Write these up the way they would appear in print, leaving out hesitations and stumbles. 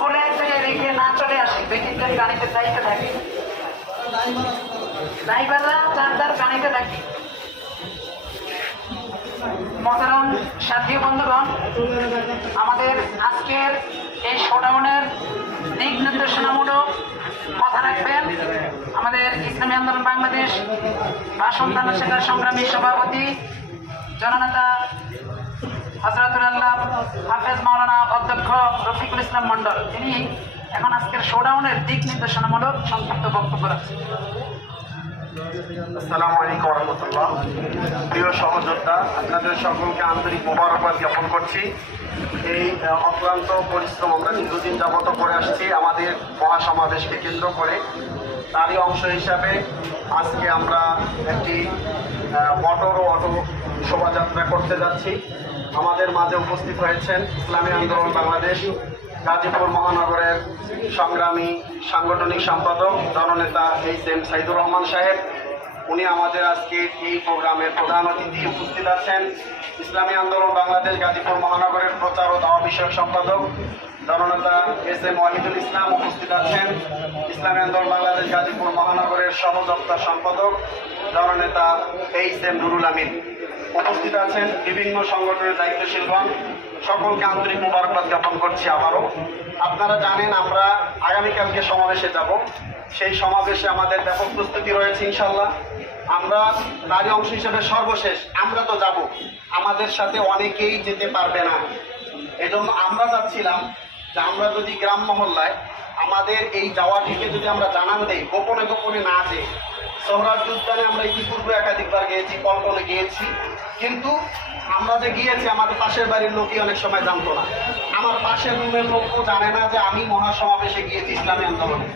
বলে রেখে না চলে আসে, দুই তিনজন গাড়িতে দায়িত্বে থাকে, ড্রাইভাররা তার গাড়িতে থাকে। মহতরম সাথী বন্ধুগণ, আমাদের আজকের এই শোডাউনের দিক নির্দেশনামূলক কথা রাখবেন আমাদের ইসলামী আন্দোলন বাংলাদেশ ভাষণ থানা শাখার সংগ্রামী সভাপতি জননেতা হযরতুল আল্লাহ হাফেজ মাওলানা অধ্যক্ষ রফিকুল ইসলাম মন্ডল। তিনি এখন আজকের শোডাউনের দিক নির্দেশনামূলক সংক্ষিপ্ত বক্তব্য রাখছেন। আসসালামু আলাইকুম ওয়া রাহমাতুল্লাহ। প্রিয় সহযোদ্ধা, আপনাদের সকলকে আন্তরিক মোবারকবাদ জ্ঞাপন করছি। এই অক্লান্ত পরিশ্রম আমরা দীর্ঘদিন যাবত করে আসছি আমাদের মহাসমাবেশকে কেন্দ্র করে। তারই অংশ হিসাবে আজকে আমরা একটি মোটর ও অটো শোভাযাত্রা করতে যাচ্ছি। আমাদের মাঝে উপস্থিত হয়েছেন ইসলামী আন্দোলন বাংলাদেশ গাজীপুর মহানগরের সংগ্রামী সাংগঠনিক সম্পাদক জননেতা এইচ.এম. সাইদুর রহমান সাহেব। উনি আমাদের আজকে এই প্রোগ্রামের প্রধান অতিথি উপস্থিত আছেন। ইসলামী আন্দোলন বাংলাদেশ গাজীপুর মহানগরের প্রচার ও দাওয়া বিষয়ক সম্পাদক জননেতা এস.এম. ওয়াহিদুল ইসলাম উপস্থিত আছেন। ইসলামী আন্দোলন বাংলাদেশ গাজীপুর মহানগরের সহ দপ্তর সম্পাদক জননেতা এইচ.এম. নুরুল আমিন উপস্থিত আছেন। বিভিন্ন সংগঠনের দায়িত্বশীলগণ, সকলকে আন্তরিক মোবারকবাদ জ্ঞাপন করছি। আবারও আপনারা জানেন আমরা আগামীকালকে সমাবেশে যাব। সেই সমাবেশে আমাদের ব্যাপক প্রস্তুতি রয়েছে ইনশাল্লাহ। আমরা তারই অংশ হিসেবে সর্বশেষ আমরা তো যাব, আমাদের সাথে অনেকেই যেতে পারবে না। এজন্য আমরা চাচ্ছিলাম যে আমরা যদি গ্রাম মহল্লায় আমাদের এই যাওয়া থেকে যদি আমরা জানান দেই, গোপনে গোপনে না যেয়ে। সোহরাওয়ার্দী উদ্যানে আমরা ইতিপূর্বে একাধিকবার গিয়েছি, কল্পনে গিয়েছি, কিন্তু আমরা যে গিয়েছি আমাদের পাশের বাড়ির লোকই অনেক সময় জানতো না। আমার পাশের রুমের লোকও জানে না যে আমি মহাসমাবেশে গিয়েছি ইসলামী আন্দোলনে।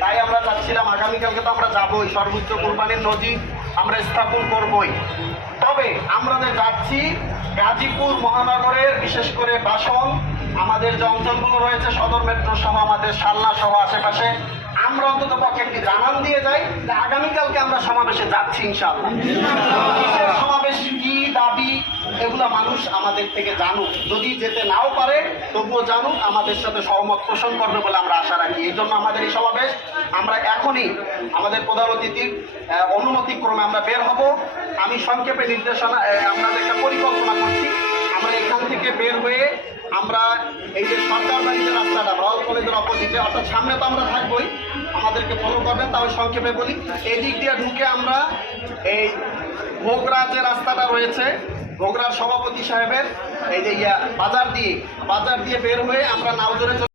তাই আমরা চাচ্ছিলাম আগামীকালকে তো আমরা যাবই, সর্বোচ্চ কোরবানির নজির আমরা স্থাপন করবই। তবে আমরা যে যাচ্ছি গাজীপুর মহানগরের বিশেষ করে বাসন, আমাদের যে অঞ্চলগুলো রয়েছে সদর মেট্রো সহ আমাদের শালনা সহ আশেপাশে, আমরা অন্তত পক্ষে একটি জানান দিয়ে যাই যে আগামীকালকে আমরা সমাবেশে যাচ্ছি ইনশাআল্লাহ। কিসের সমাবেশ, কি দাবি, এগুলা মানুষ আমাদের থেকে জানুক। যদি যেতে নাও পারে তবুও জানুক, আমাদের সাথে সহমত পোষণ করবে বলে আমরা আশা রাখি। এই জন্য আমাদের এই সমাবেশ আমরা এখনই আমাদের প্রধান অতিথির অনুমতিক্রমে আমরা বের হব। আমি সংক্ষেপে নির্দেশনা আপনাদের একটা পরিকল্পনা করছি। আমরা এখান থেকে বের হয়ে আমরা এই যে সরকার বাড়ির যে রাস্তাটা রাওয়াল কলেজের অপোজিটে, অর্থাৎ সামনে তো আমরা থাকবোই, আমাদেরকে ফলো করবেন। তাও সংক্ষেপে বলি, এই দিক দিয়ে ঢুকে আমরা এই ভোগরা যে রাস্তাটা রয়েছে, ভোগরার সভাপতি সাহেবের এই যে বাজার দিয়ে বের হয়ে আমরা নাওজোরে